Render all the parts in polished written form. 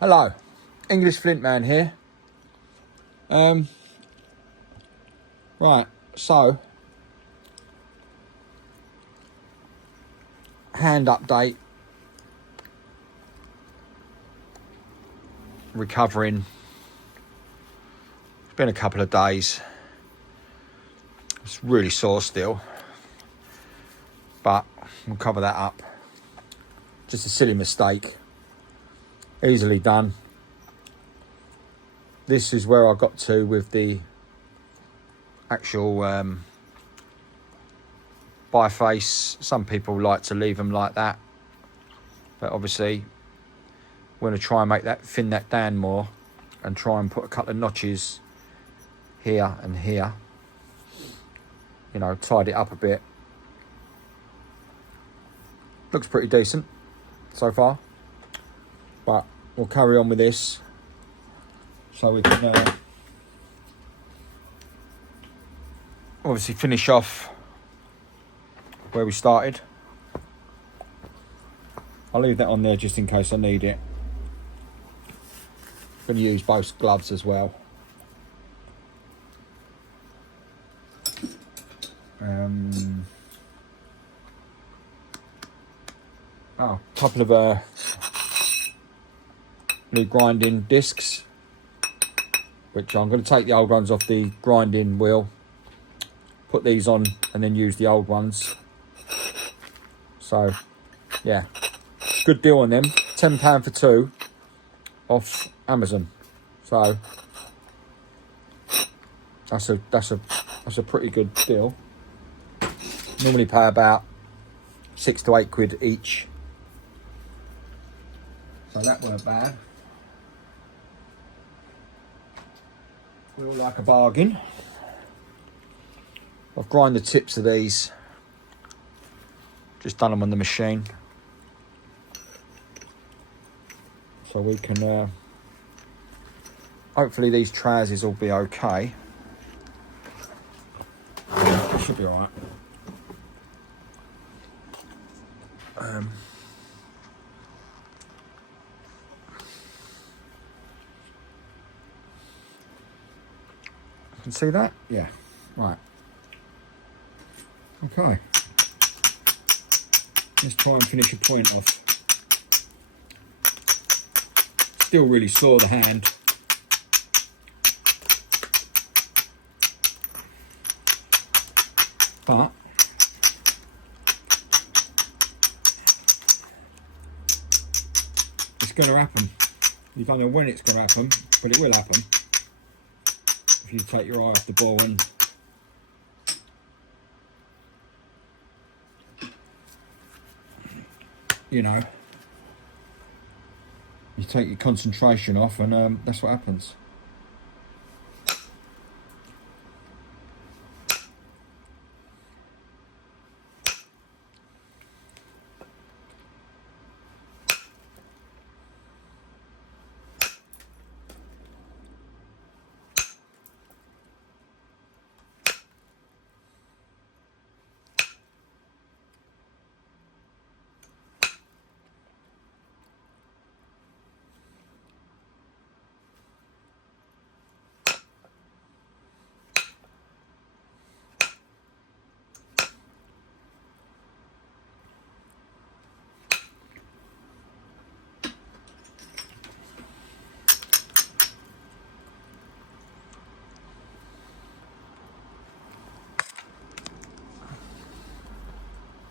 Hello, English Flint man here. Right, so hand update. Recovering. It's been a couple of days. It's really sore still, but we'll cover that up. Just a silly mistake. Easily done. This is where I got to with the actual biface. Some people like to leave them like that, but obviously we're going to try and make that, thin that down more, and try and put a couple of notches here and here. You know, tied it up a bit. Looks pretty decent so far, but we'll carry on with this so we can obviously finish off where we started. I'll leave that on there just in case I need it. I'm going to use both gloves as well. A couple of new grinding discs, which I'm going to take the old ones off the grinding wheel, put these on, and then use the old ones. So, yeah, good deal on them. £10 for two off Amazon. So that's a pretty good deal. Normally pay about £6 to £8 each. So that weren't bad. We all like a bargain. I've grind the tips of these. Just done them on the machine. So we can, hopefully these trousers will be okay. Should be alright. You can see that? Yeah. Right. Okay. Let's try and finish a point off. Still really sore, the hand. But it's going to happen. You don't know when it's going to happen, but it will happen. If you take your eye off the ball and you know, you take your concentration off, and that's what happens.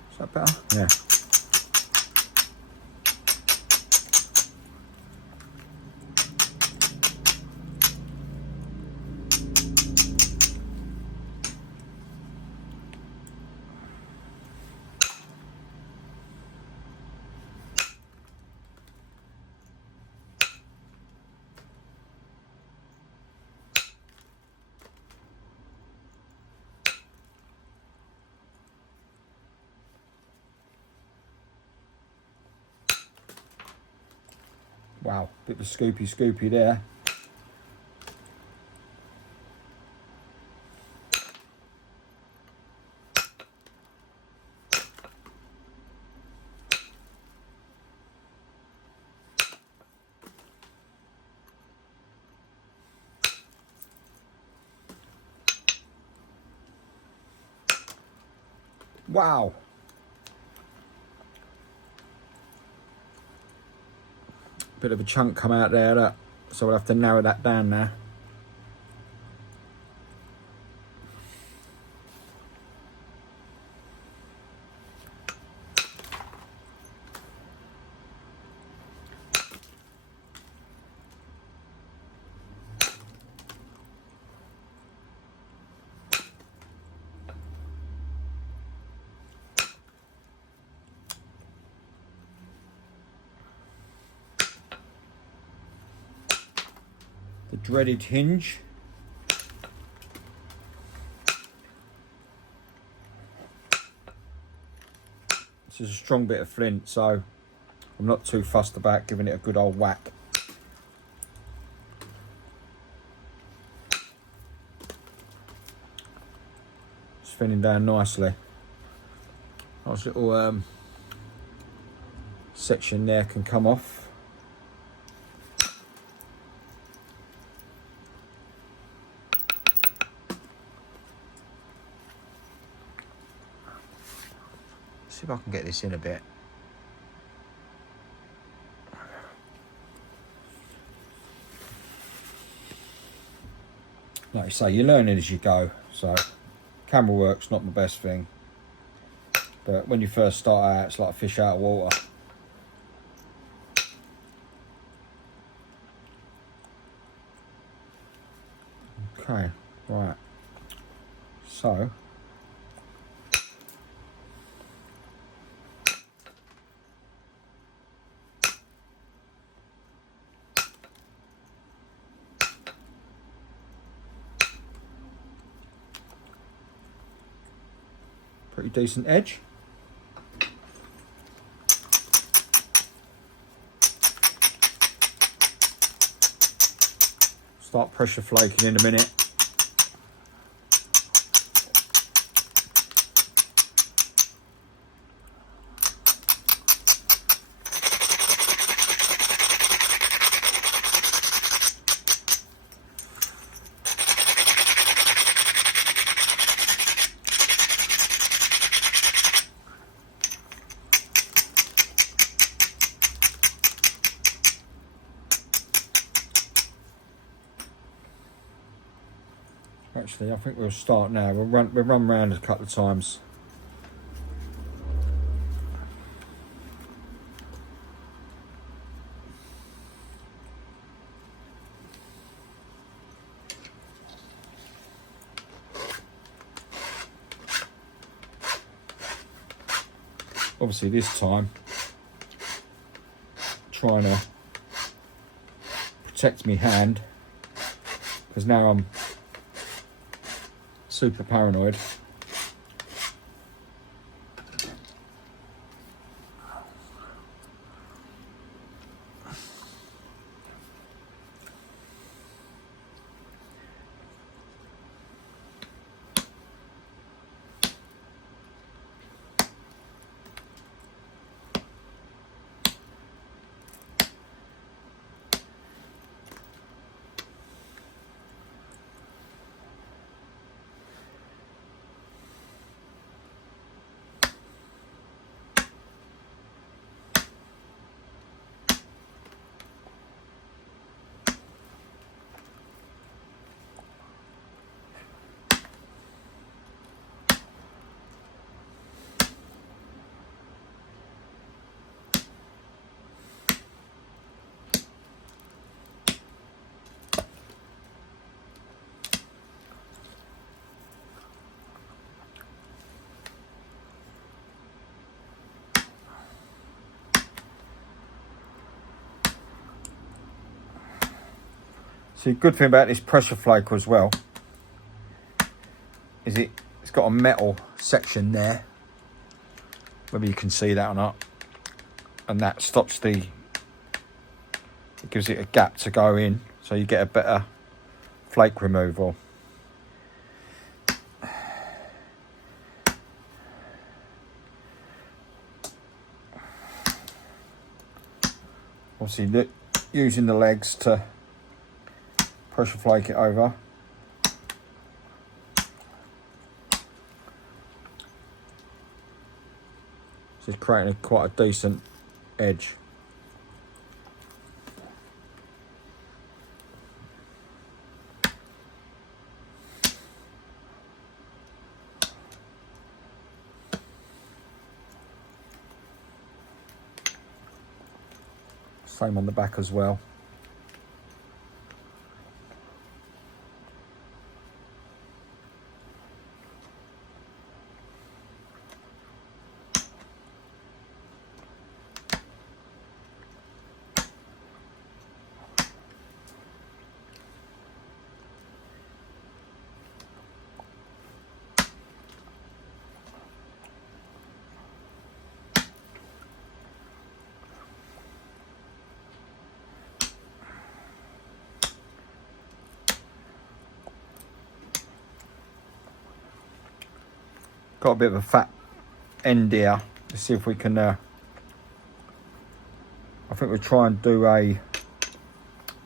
Is that better? Yeah. Wow, bit of a scoopy there. Wow. Bit of a chunk come out there, look. So we'll have to narrow that down now. The dreaded hinge. This is a strong bit of flint, so I'm not too fussed about giving it a good old whack. It's thinning down nicely. Nice little section there can come off. See if I can get this in a bit. Like you say, you're learning as you go, so camera work's not the best thing, but when you first start out, it's like a fish out of water. Okay, right, so pretty decent edge. Start pressure flaking in a minute. Actually, I think we'll start now. We'll run round a couple of times. Obviously, this time, trying to protect my hand, because now I'm super paranoid. See, good thing about this pressure flaker as well is it's got a metal section there, whether you can see that or not, and that stops it gives it a gap to go in, so you get a better flake removal. Obviously, using the legs to pressure flake it over. Just creating quite a decent edge. Same on the back as well. Got a bit of a fat end here. Let's see if we can, I think we'll try and do a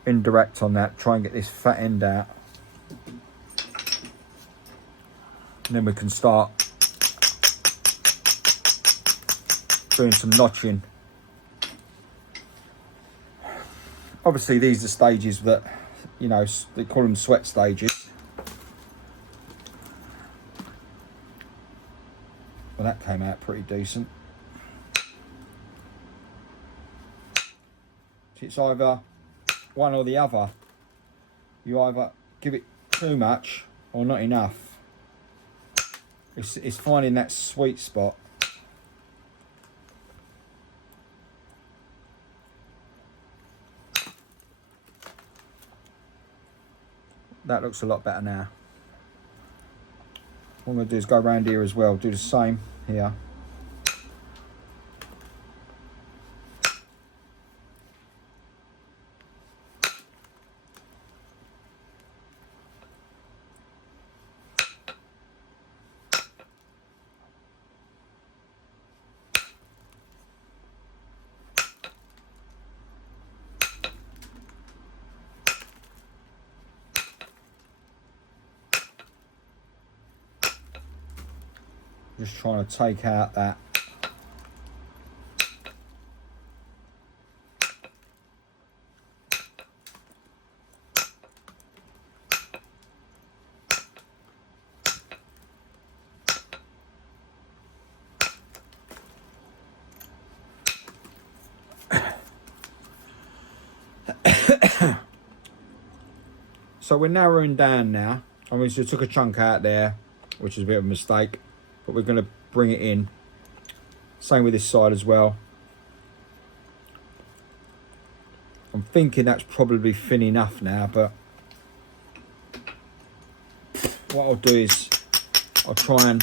indirect on that, try and get this fat end out. And then we can start doing some notching. Obviously these are stages that, you know, they call them sweat stages. Well, that came out pretty decent. It's either one or the other. You either give it too much or not enough. It's finding that sweet spot. That looks a lot better now. What I'm going to do is go around here as well, do the same here. Just trying to take out that so we're narrowing down now. I mean, so we took a chunk out there, which is a bit of a mistake, but we're going to bring it in. Same with this side as well. I'm thinking that's probably thin enough now, but what I'll do is I'll try and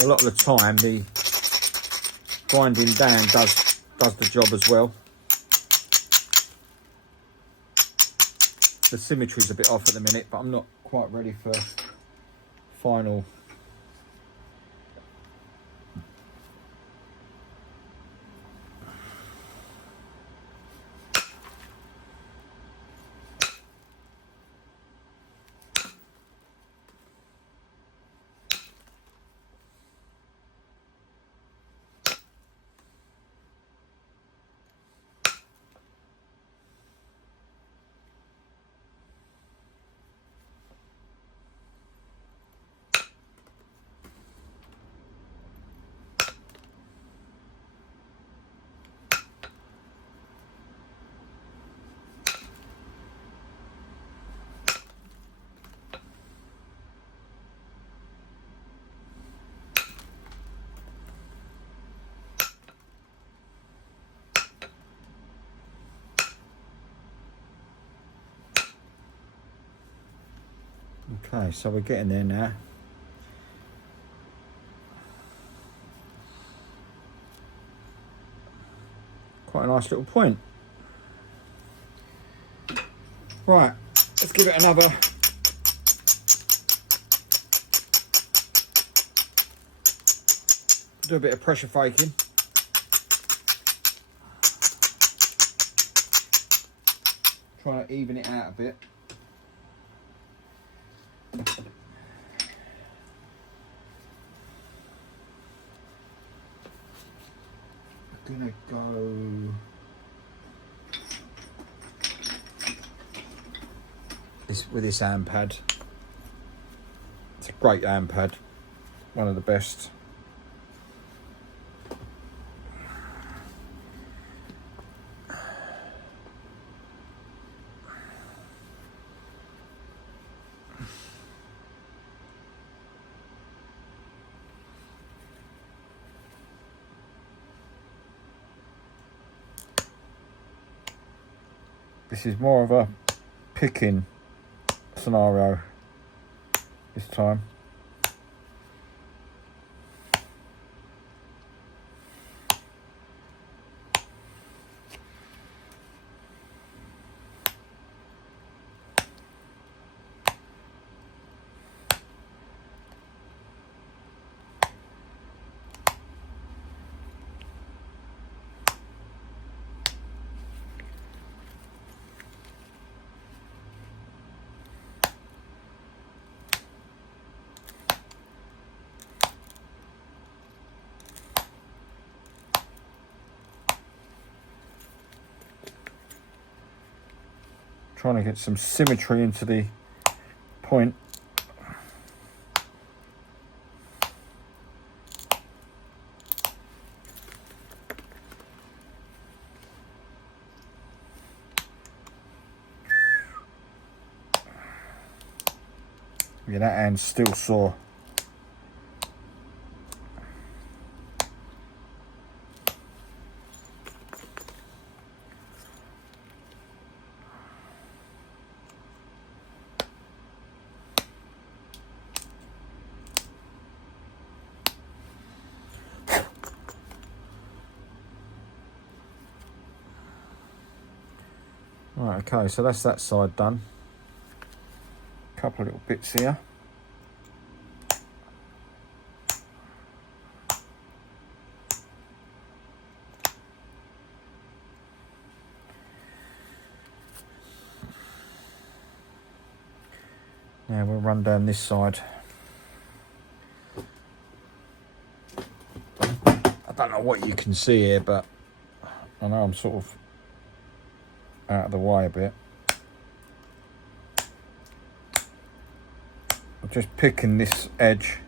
a lot of the time the grinding down does the job as well. The symmetry's a bit off at the minute, but I'm not quite ready for final. Okay, so we're getting there now. Quite a nice little point. Right, let's give it another do a bit of pressure faking. Trying to even it out a bit. I'm gonna go with this hand pad. It's a great hand pad, one of the best. This is more of a picking scenario this time. Trying to get some symmetry into the point. Yeah, that hand's still sore. Right, okay, so that's that side done. A couple of little bits here. Now we'll run down this side. I don't know what you can see here, but I know I'm sort of out of the way a bit. I'm just picking this edge.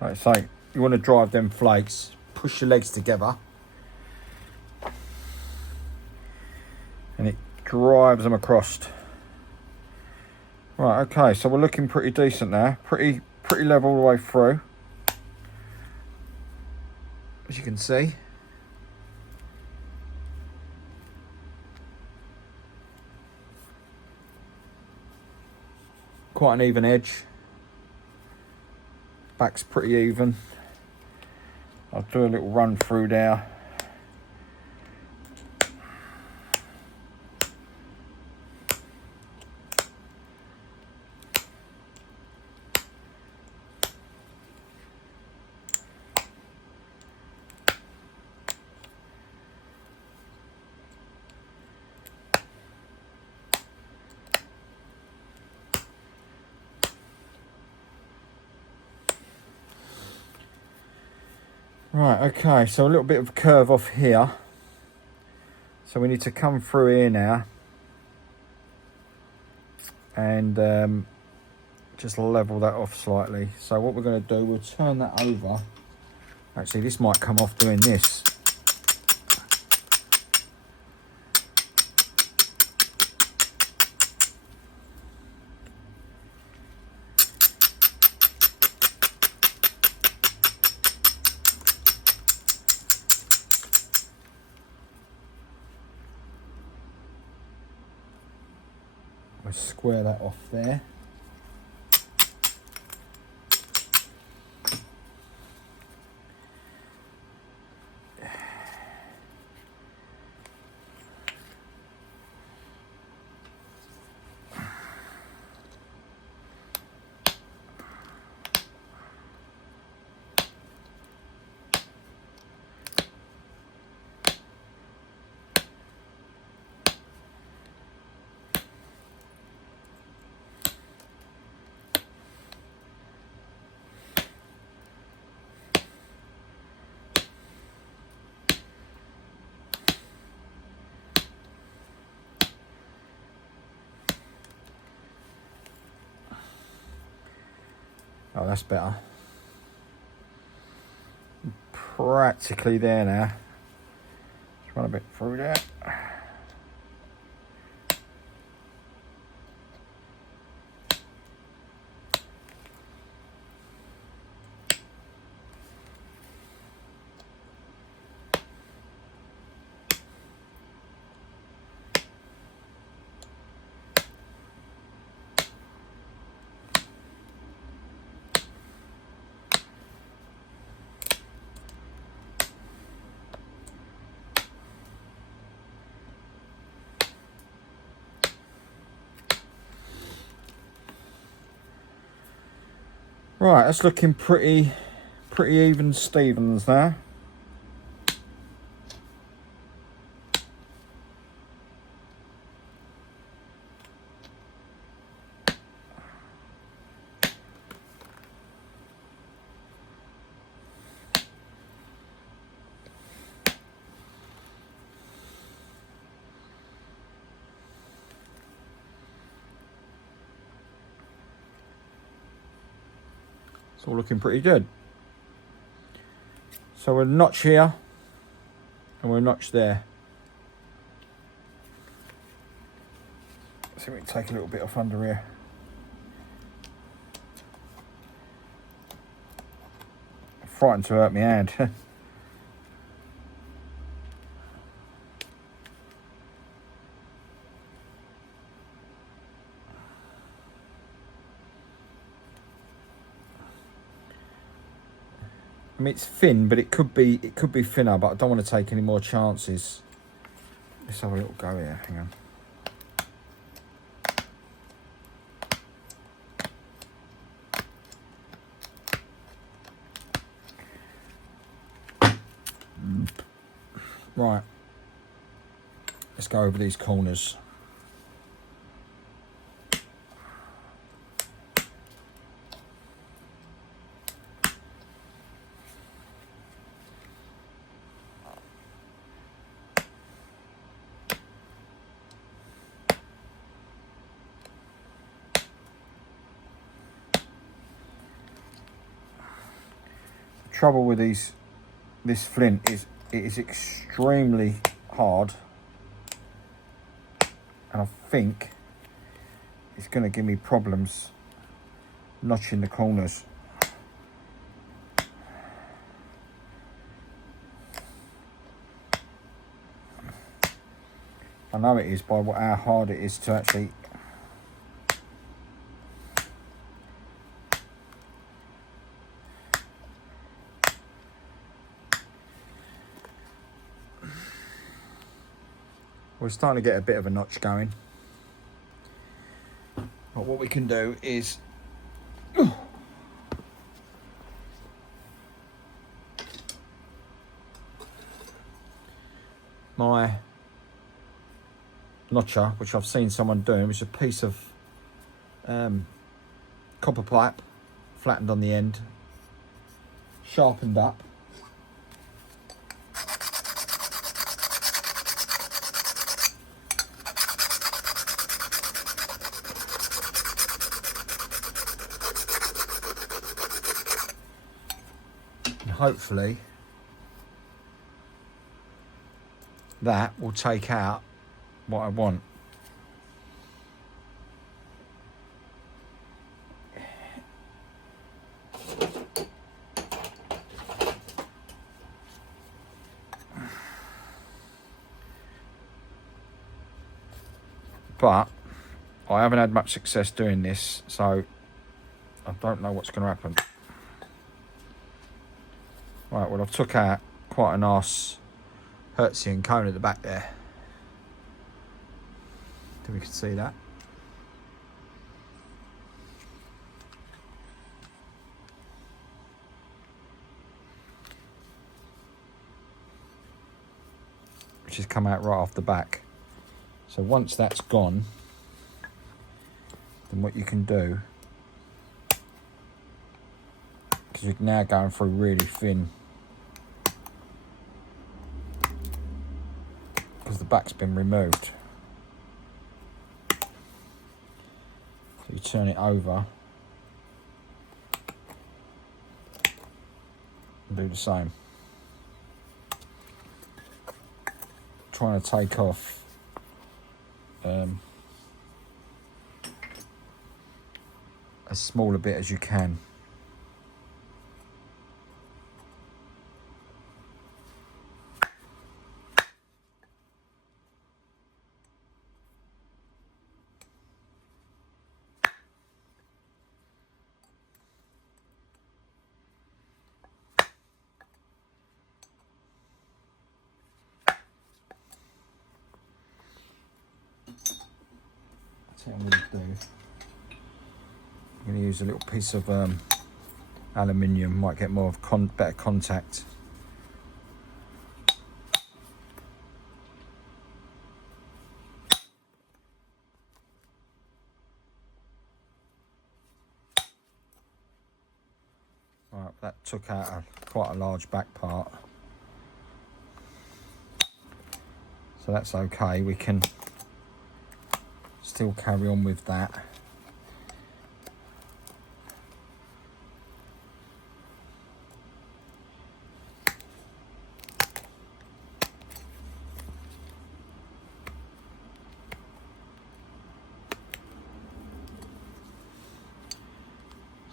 Like I say, you want to drive them flakes, push your legs together, and it drives them across. Right, okay, so we're looking pretty decent now, pretty level all the way through, as you can see. Quite an even edge. Back's pretty even. I'll do a little run through there. Right, okay, so a little bit of curve off here. So we need to come through here now and just level that off slightly. So what we're going to do, we'll turn that over. Actually, this might come off doing this. Let's square that off there. Oh, that's better. Practically there now. Just run a bit through there. Right, that's looking pretty even Stevens there. It's all looking pretty good. So we're a notch here and we're a notch there. See if we can take a little bit off under here. I'm frightened to hurt my hand. I mean, it's thin, but it could be thinner, but I don't want to take any more chances. Let's have a little go here. Hang on. Right. Let's go over these corners. Trouble with this flint is it is extremely hard, and I think it's going to give me problems notching the corners. I know it is by how hard it is to actually we're starting to get a bit of a notch going. But what we can do is my notcher, which I've seen someone doing, which is a piece of copper pipe flattened on the end, sharpened up. Hopefully that will take out what I want. But I haven't had much success doing this, so I don't know what's going to happen. Right, well, I've took out quite a nice Hertzian cone at the back there. Think we can see that. Which has come out right off the back. So once that's gone, then what you can do, because we're now going through really thin, because the back's been removed. So you turn it over and do the same. Trying to take off as small a bit as you can. That's what I'm going to do. I'm going to use a little piece of aluminium, might get more of better contact. Right, that took out quite a large back part, so that's okay. We can still carry on with that.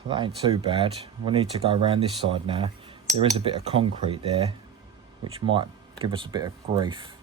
So that ain't too bad. We need to go around this side now. There is a bit of concrete there, which might give us a bit of grief.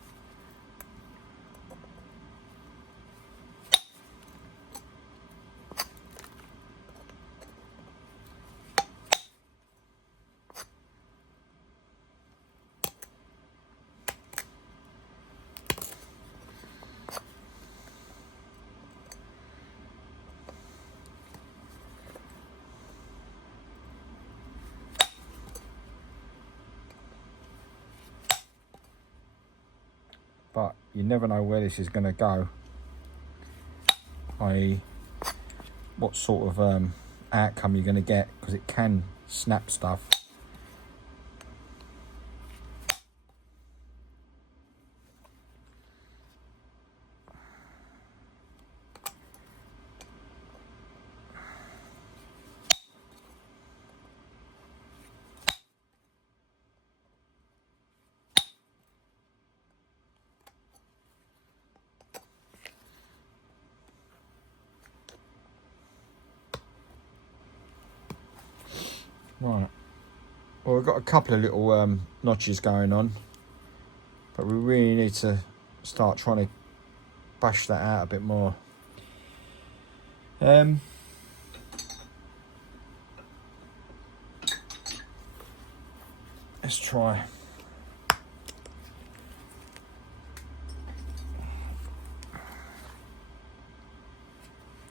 But you never know where this is going to go, i.e. what sort of outcome you're going to get, because it can snap stuff. Right, well, we've got a couple of little notches going on, but we really need to start trying to bash that out a bit more. Let's try.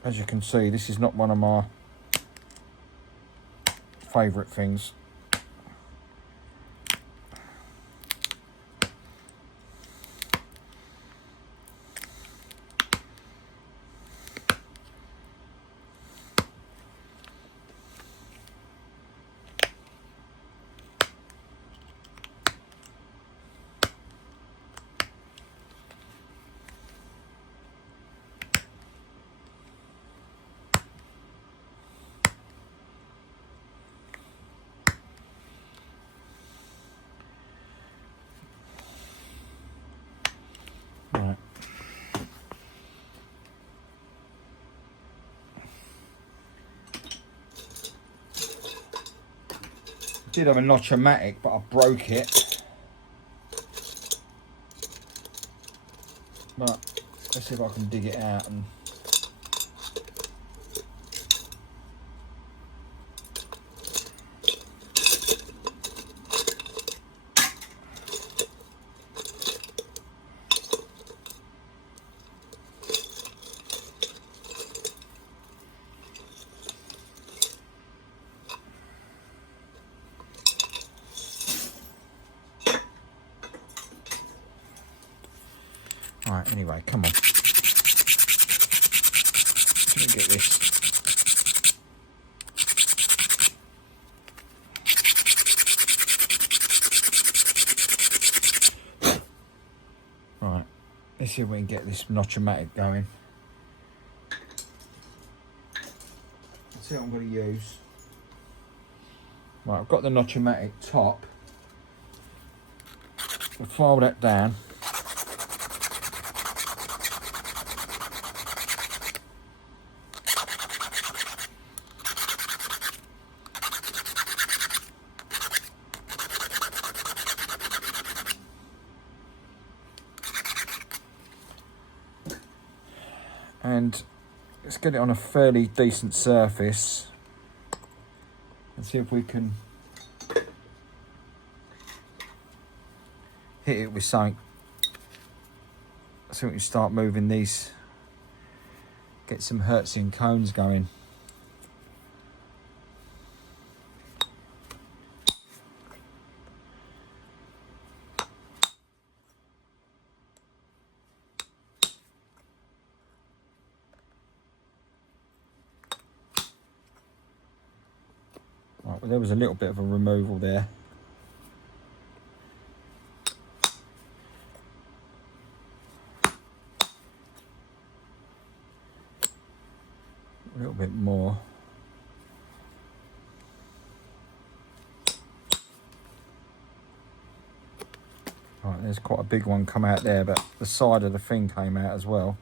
As you can see, this is not one of my favourite things. Right. Did have a notch-o-matic, but I broke it. But let's see if I can dig it out and Right, anyway, come on. Let me get this. Right, let's see if we can get this notch-o-matic going. Let's see what I'm going to use. Right, I've got the notch-o-matic top. We'll file that down. And let's get it on a fairly decent surface and see if we can hit it with something. See if we can start moving these, get some Hertzian cones going. Right, well, there was a little bit of a removal there. A little bit more. Right, there's quite a big one come out there, but the side of the thing came out as well.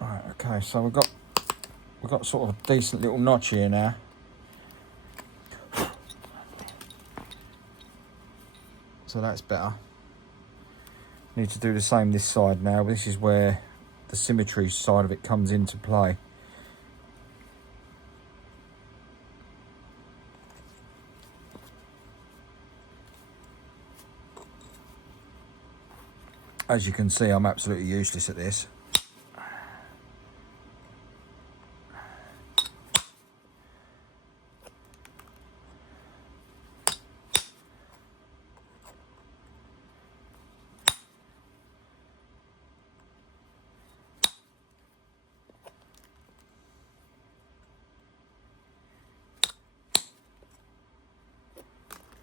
Right, okay, so we've got sort of a decent little notch here now. So that's better. Need to do the same this side now. This is where the symmetry side of it comes into play. As you can see, I'm absolutely useless at this.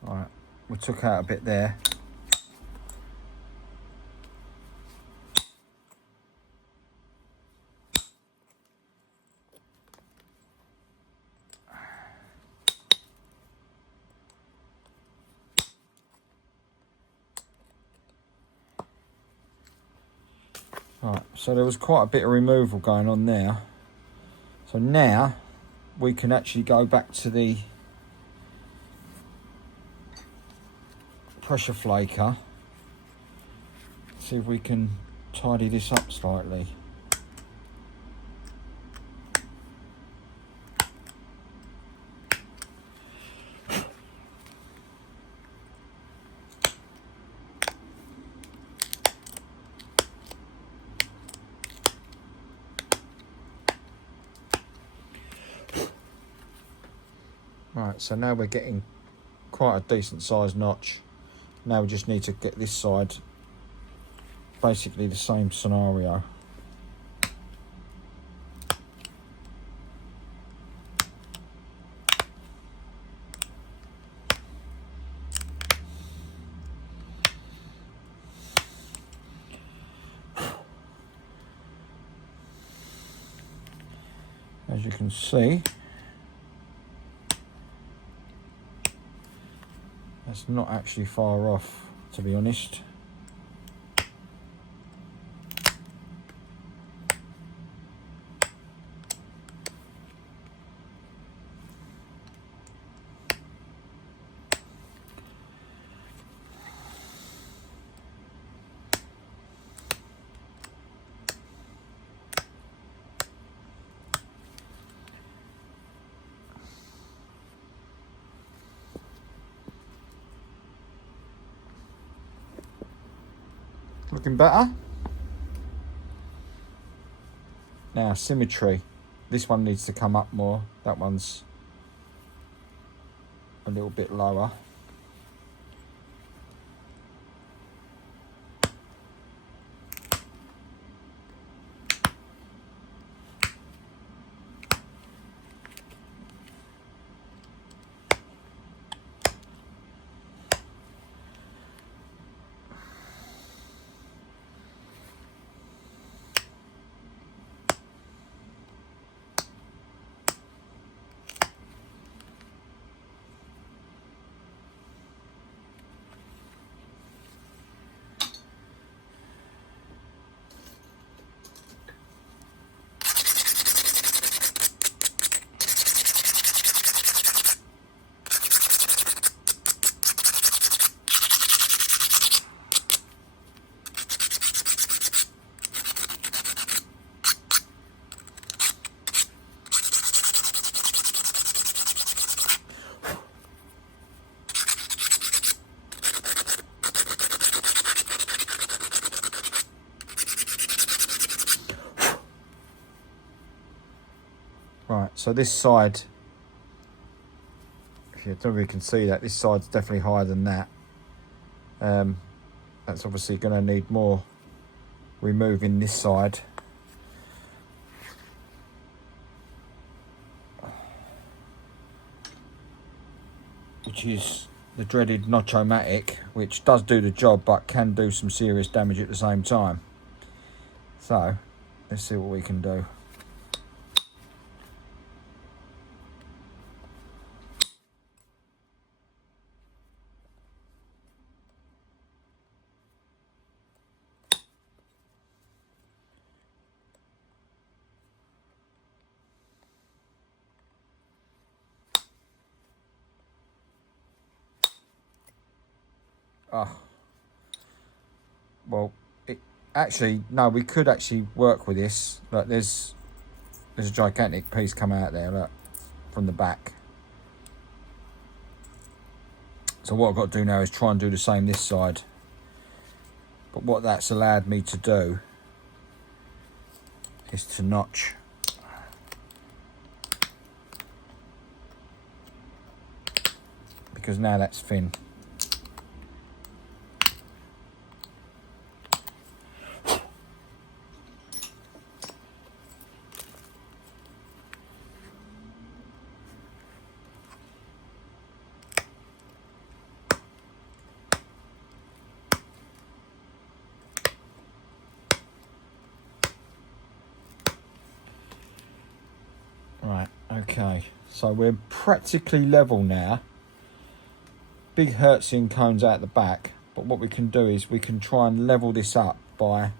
Alright, we took out a bit there. Right, so there was quite a bit of removal going on there. So now we can actually go back to the pressure flaker. See if we can tidy this up slightly. Right, so now we're getting quite a decent sized notch. Now we just need to get this side basically the same scenario. As you can see, that's not actually far off, to be honest. Looking better. Now symmetry. This one needs to come up more. That one's a little bit lower. Right, so this side, if you don't know if you can see that, this side's definitely higher than that. That's obviously going to need more removing this side. Which is the dreaded Notch-O-Matic, which does do the job but can do some serious damage at the same time. So, let's see what we can do. Well, no, we could actually work with this. Like, there's a gigantic piece come out there, look, from the back. So what I've got to do now is try and do the same this side. But what that's allowed me to do is to notch because now that's thin. Right, okay, so we're practically level now. Big Hertzian cones out the back, but what we can do is we can try and level this up by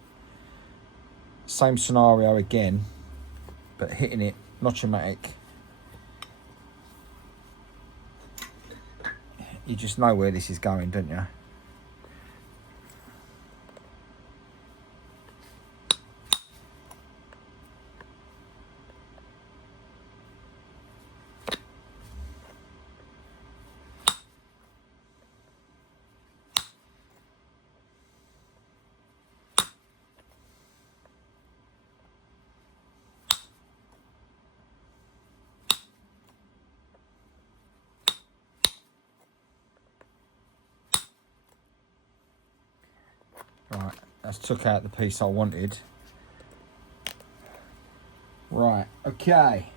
same scenario again, but hitting it Notch-O-Matic. You just know where this is going, don't you? Right, that's took out the piece I wanted. Right, okay.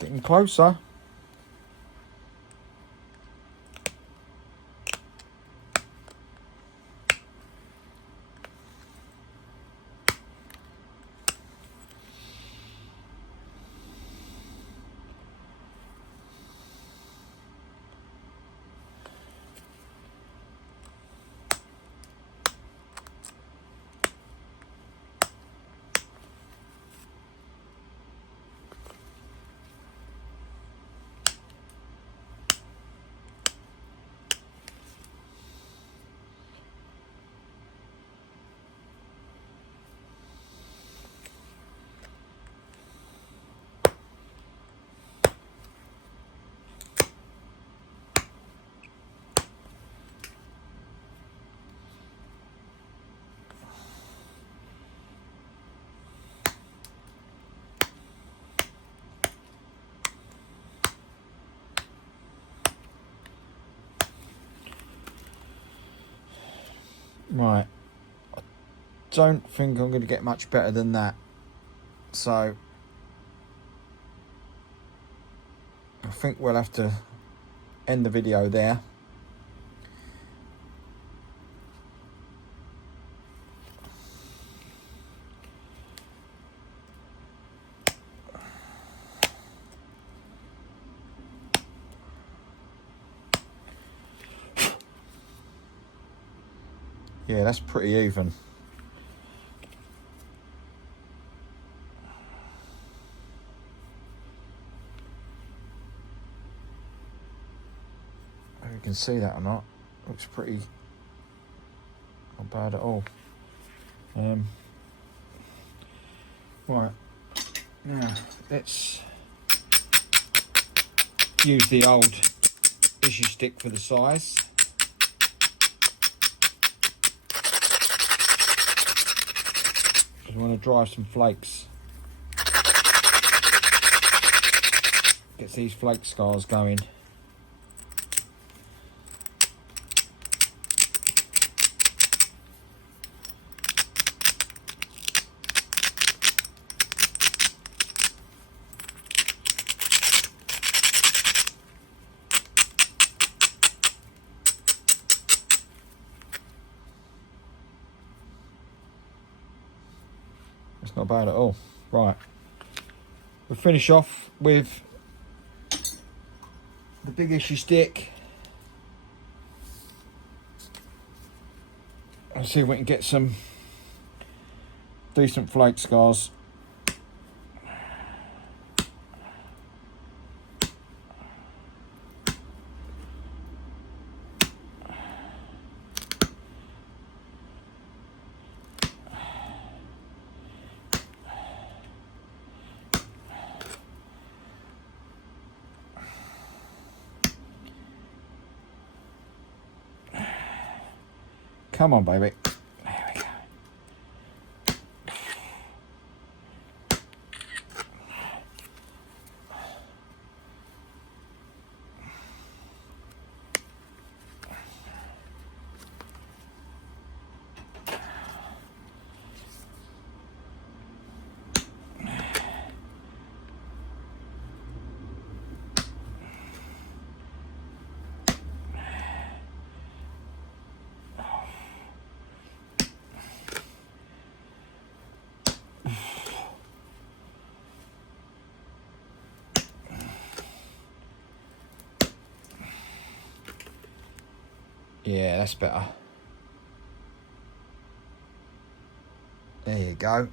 Getting closer. Right, I don't think I'm going to get much better than that, so I think we'll have to end the video there. Yeah, that's pretty even. If you can see that or not, looks pretty not bad at all. Right, now let's use the old issue stick for the size. I want to drive some flakes. Gets these flake scars going. It's not bad at all. Right, we'll finish off with the big issue stick. Let's see if we can get some decent flake scars. Come on, baby. There we go. Yeah, that's better. There you go.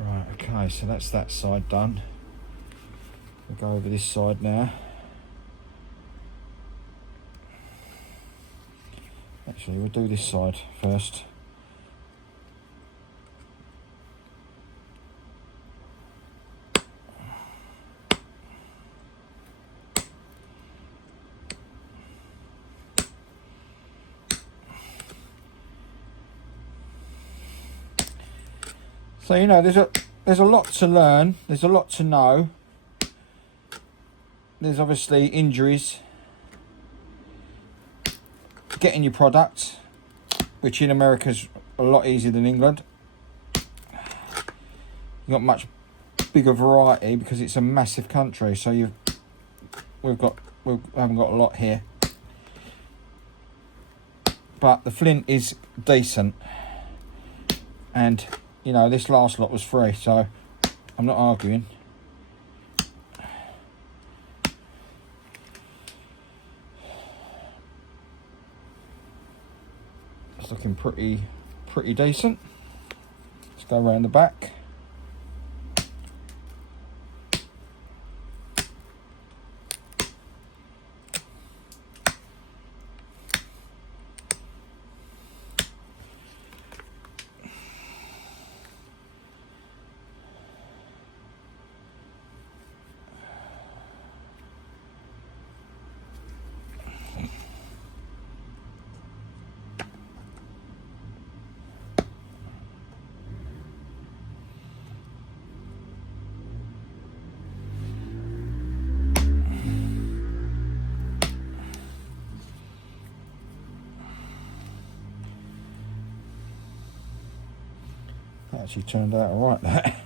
Right, okay, so that's that side done. We'll go over this side now. Actually, we'll do this side first. So, you know, there's a lot to learn. There's a lot to know. There's obviously injuries. Getting your product, which in America's a lot easier than England. You've got much bigger variety because it's a massive country. So we haven't got a lot here. But the Flint is decent. And you know, this last lot was free, so I'm not arguing. It's looking pretty decent. Let's go around the back. actually turned out all right, that.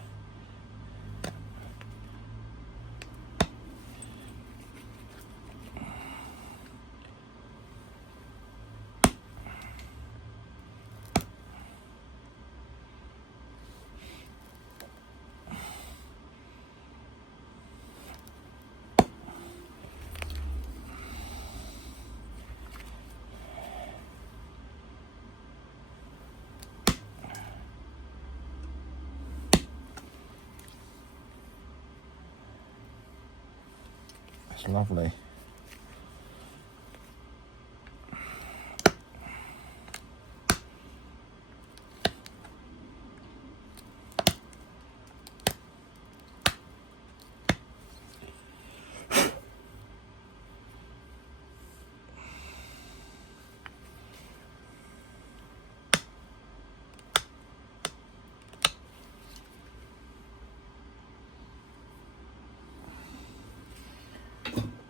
It's lovely.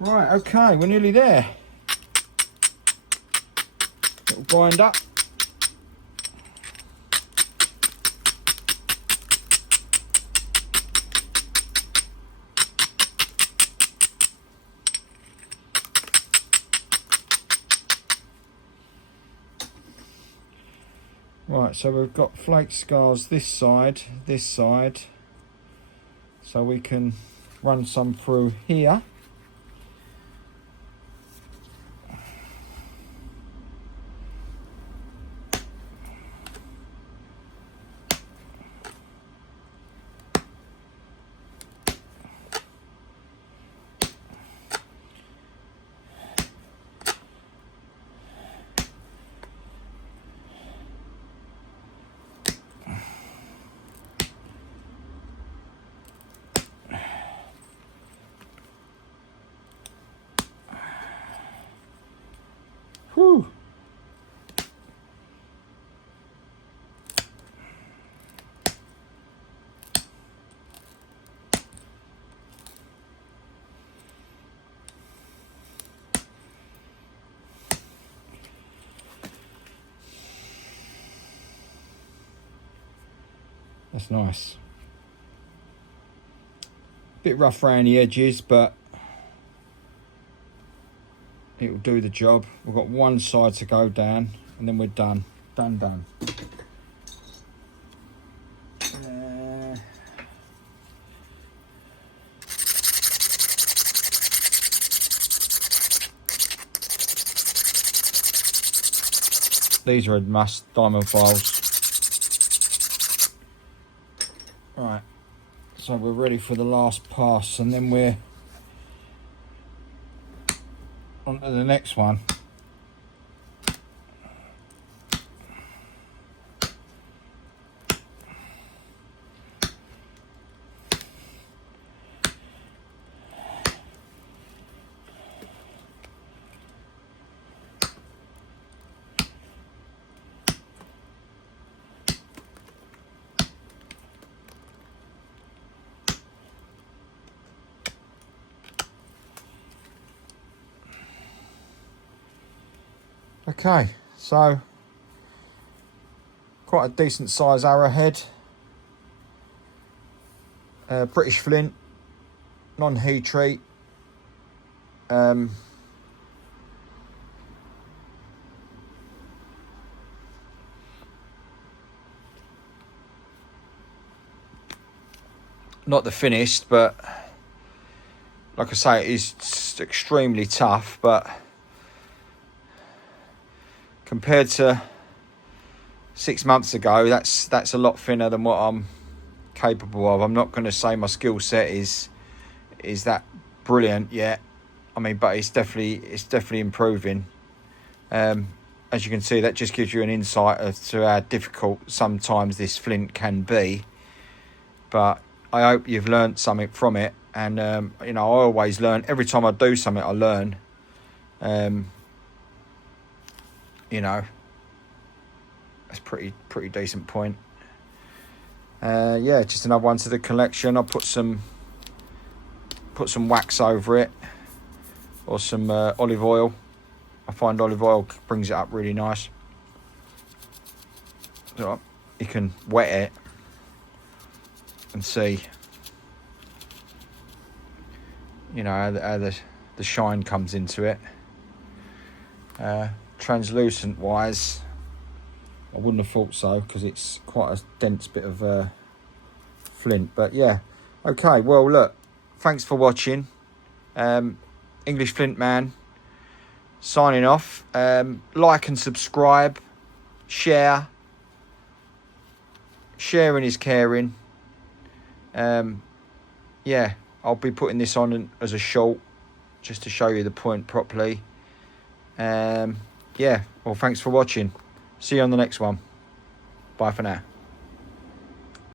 Right, okay, we're nearly there. Little grind up. Right, so we've got flake scars this side, so we can run some through here. Whew. That's nice. Bit rough around the edges, but it'll do the job. We've got one side to go down and then we're done. Done. These are a must, diamond files. Right, so we're ready for the last pass and then we're on to the next one. Okay, so quite a decent size arrowhead. British Flint, non-heat treat. Not the finished, but like I say, it is extremely tough, but compared to 6 months ago, that's a lot thinner than what I'm capable of. I'm not going to say my skill set is that brilliant yet. I mean, but it's definitely improving. As you can see, that just gives you an insight as to how difficult sometimes this flint can be. But I hope you've learned something from it. And you know, I always learn. Every time I do something, I learn. You know, that's pretty decent point. Yeah, just another one to the collection. I'll put some wax over it, or some olive oil. I find olive oil brings it up really nice. So you can wet it and see, you know, how the shine comes into it. Translucent wise, I wouldn't have thought so, because it's quite a dense bit of flint. But yeah, okay, well look, thanks for watching. English Flint Man signing off. Like and subscribe, share. Sharing is caring. Yeah, I'll be putting this on as a short just to show you the point properly. Yeah, well, thanks for watching. See you on the next one. Bye for now.